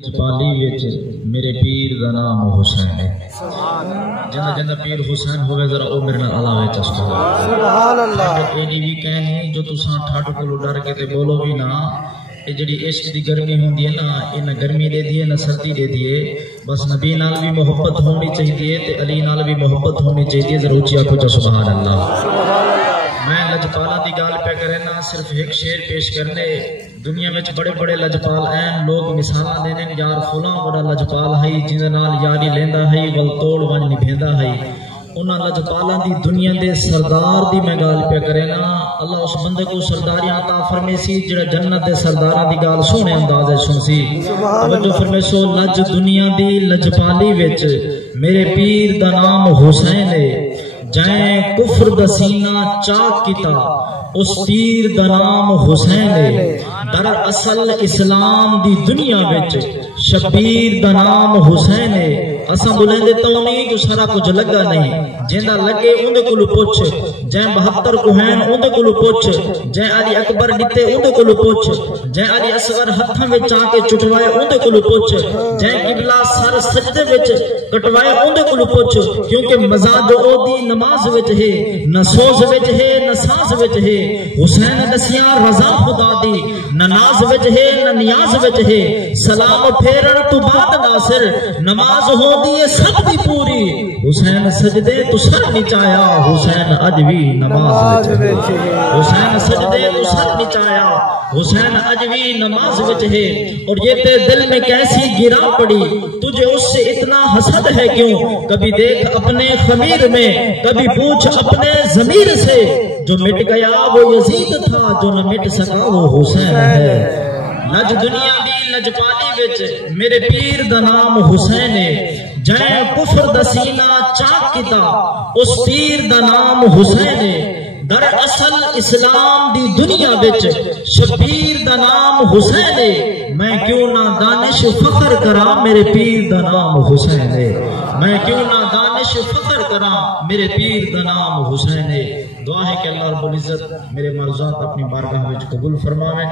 بالی وچ میرے پیر دا نام حسین ہے۔ جنہ جنہ پیر حسین ہوئے ذرا او میرے نال اللہ وچ سبحان اللہ۔ ایڈی بھی کہنی جو تساں ٹھاٹ کولو ڈر کے تے بولو بھی نہ، اے جڑی عشق دی گرمی ہوندی ہے نا، اے نہ گرمی دے دیے نہ سردی دے دیے، بس نبی نال بھی محبت ہونی چاہیے تے علی نال بھی محبت ہونی چاہیے۔ ذرا اونچی آکھو جا سبحان اللہ۔ میں لجپالا دی گال پہ کرے نا، صرف ایک شعر پیش کرنے۔ دنیا میں بڑے بڑے لجپال ہیں، لوگ مثالاں دینے یار فلاں بڑا لجپال ہے جن نال یاری لیندا ہے ول توڑ ون نبھیندا ہے۔ انہاں لجپالاں دی دنیا دے سردار دی میں گال پہ کرے نا، اللہ اس بندے کو سرداریاں عطا فرمے سی جڑا جنت دے سرداراں دی گال سونے انداز سن سی۔ توجہ فرمے سو لج دنیا دی لجپالی وچ میرے پیر دا نام حسین ہے۔ جائیں کفر دا سینہ چاک کیتا اس پیر دا نام حسین ہے۔ در اصل اسلام دی دنیا وچ شبیر دا نام حسین ہے۔ اساں بلندے تو نہیں جو سارا کچھ لگا نہیں، جیندا لگے اوندے کولو پوچھ، جائیں 72 کوہین اوندے کولو پوچھ، جائیں علی اکبر ڈتے اوندے کولو پوچھ، جائیں علی اصغر ہتھاں وچ آ کے چٹوائے اوندے کولو پوچھ، جائیں قبلہ سر سجدے وچ کٹوائے اوندے کولو پوچھ، کیونکہ مزہ جو او دی نماز وچ ہے، نہ سوز وچ ہے نہ ساز وچ ہے۔ حسین دسیاں رضا خدا دی نہ ناز وچ ہے نہ نیاز وچ ہے۔ سلام پھیرن تو بعد ناصر نماز ہوندی ہے سب دی پوری۔ حسین سجدے تو سر نچایا حسین اج بھی نماز وچ ہے۔ حسین سجدے تو سر نچایا حسین اج بھی نماز وچ ہے۔ اور یہ تے دل میں کیسی گرا پڑی تجھے اس سے اتنا حسد ہے کیوں؟ کبھی دیکھ اپنے خمیر میں کبھی پوچھ اپنے ضمیر سے، جو مٹ گیا وہ یزید تھا جو نہ مٹ سکا وہ حسین ہے۔ لج دنیا دی لجپالی وچ میرے پیر دا نام حسین ہے۔ جائیں کفر دا سینہ چاک کیتا اس پیر دا نام حسین ہے۔ در اصل اسلام دی دنیا وچ شبیر دا نام حسین ہے۔ میں کیوں نہ دانش فخر کراں میرے پیر دا نام حسین ہے۔ میں کیوں نہ دانش فخر کراں میرے پیر دا نام حسین ہے۔ دعا ہے کہ اللہ رب العزت میرے مرضات اپنی بارگاہ وچ قبول فرماوے۔